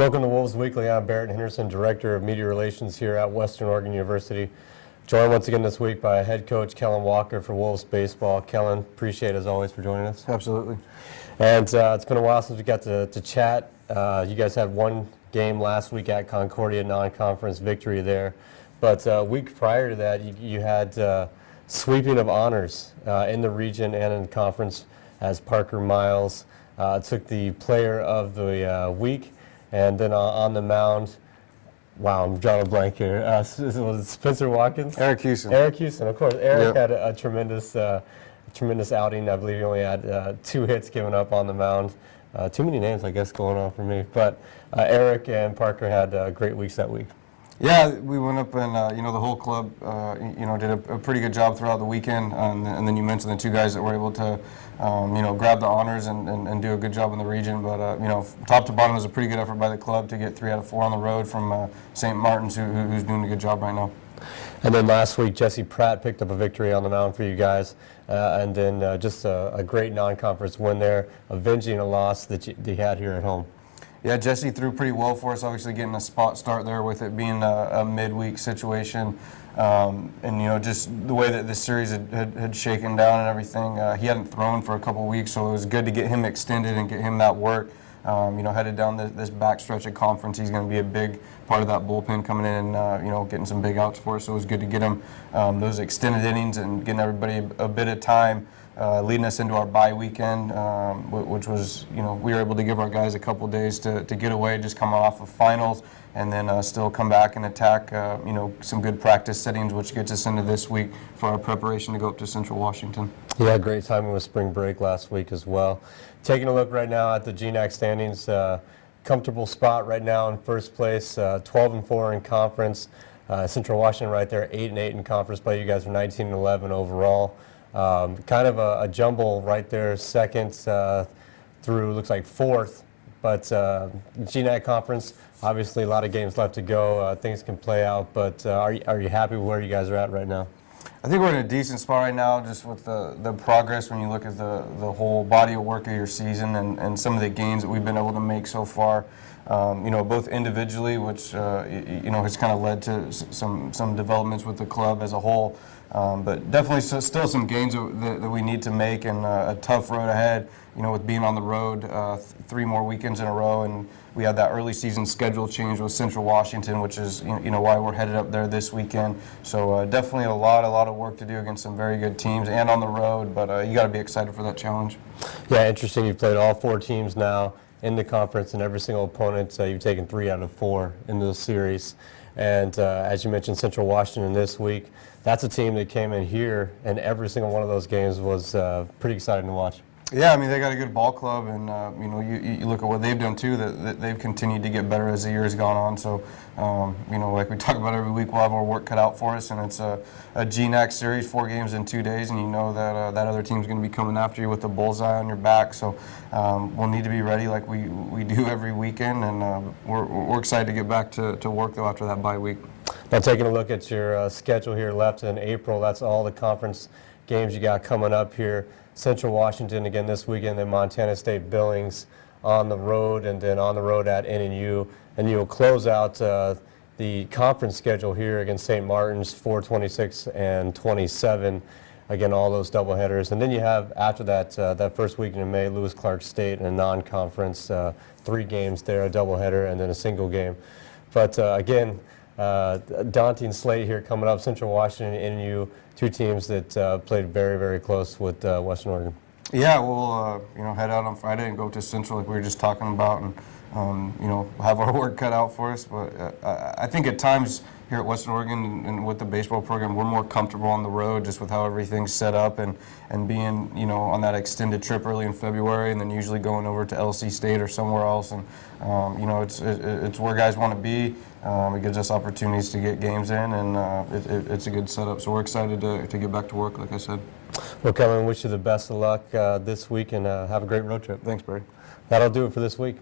Welcome to Wolves Weekly. I'm Barrett Henderson, Director of Media Relations here at Western Oregon University. Joined once again this week by head coach Kellen Walker for Wolves Baseball. Kellen, appreciate as always for joining us. Absolutely. And it's been a while since we got to chat. You guys had one game last week at Concordia, non-conference victory there. But a week prior to that, you had sweeping of honors in the region and in the conference as Parker Miles took the player of the week. And then on the mound, wow, I'm drawing a blank here. Was it Spencer Watkins? Eric Houston. Eric Houston, of course. Eric had a tremendous outing. I believe he only had 2 hits given up on the mound. Too many names, I guess, going on for me. But Eric and Parker had great weeks that week. Yeah, we went up and, the whole club, did a pretty good job throughout the weekend. And then you mentioned the 2 guys that were able to, grab the honors and do a good job in the region. But, top to bottom was a pretty good effort by the club to get 3 out of 4 on the road from St. Martin's, who's doing a good job right now. And then last week, Jesse Pratt picked up a victory on the mound for you guys. And then just a great non-conference win there, avenging a loss that you had here at home. Yeah, Jesse threw pretty well for us, obviously getting a spot start there with it being a midweek situation. And, just the way that the series had shaken down and everything, he hadn't thrown for a couple weeks, so it was good to get him extended and get him that work. Headed down this back stretch of conference, he's going to be a big part of that bullpen coming in and, getting some big outs for us. So it was good to get him those extended innings and getting everybody a bit of time. Leading us into our bye weekend, which was, we were able to give our guys a couple days to get away, just come off of finals, and then still come back and attack, some good practice settings, which gets us into this week for our preparation to go up to Central Washington. Yeah, great timing with spring break last week as well. Taking a look right now at the GNAC standings, comfortable spot right now in first place, 12-4 in conference. Central Washington right there, 8-8 in conference play. You guys are 19-11 overall. Kind of a jumble right there, second through looks like 4th, but GNAC conference, obviously a lot of games left to go. Things can play out, but are you happy with where you guys are at right now? I think we're in a decent spot right now, just with the progress when you look at the whole body of work of your season and some of the gains that we've been able to make so far. Both individually, which has kind of led to some developments with the club as a whole. But definitely still some gains that we need to make, and a tough road ahead, with being on the road 3 more weekends in a row. And we had that early season schedule change with Central Washington, which is why we're headed up there this weekend. So definitely a lot of work to do against some very good teams and on the road, but you got to be excited for that challenge. Yeah, interesting. You've played all 4 teams now in the conference, and every single opponent you've taken 3 out of 4 in the series. And as you mentioned, Central Washington this week, that's a team that came in here, and every single one of those games was pretty exciting to watch. Yeah, I mean, they got a good ball club, and, you look at what they've done, too, that they've continued to get better as the year has gone on. So, like we talk about every week, we'll have our work cut out for us, and it's a GNAC series, 4 games in 2 days, and you know that that other team's going to be coming after you with a bullseye on your back. So we'll need to be ready like we do every weekend, and we're excited to get back to work, though, after that bye week. Now, taking a look at your schedule here left in April, that's all the conference games you got coming up here. Central Washington again this weekend, then Montana State Billings on the road, and then on the road at NNU. And you'll close out the conference schedule here against St. Martin's, 4/26 and 27. Again, all those doubleheaders. And then you have, after that, that first weekend in May, Lewis Clark State in a non-conference, 3 games there, a doubleheader, and then a single game. But again, daunting slate here coming up. Central Washington and NNU, 2 teams that played very, very close with Western Oregon. Yeah, we'll head out on Friday and go to Central like we were just talking about, and have our work cut out for us. But I think at times here at Western Oregon and with the baseball program, we're more comfortable on the road just with how everything's set up, and being on that extended trip early in February, and then usually going over to LC State or somewhere else, and it's where guys want to be. It gives us opportunities to get games in, and it's a good setup. So we're excited to get back to work, like I said. Well, Kellen, wish you the best of luck this week, and have a great road trip. Thanks, Barry. That'll do it for this week.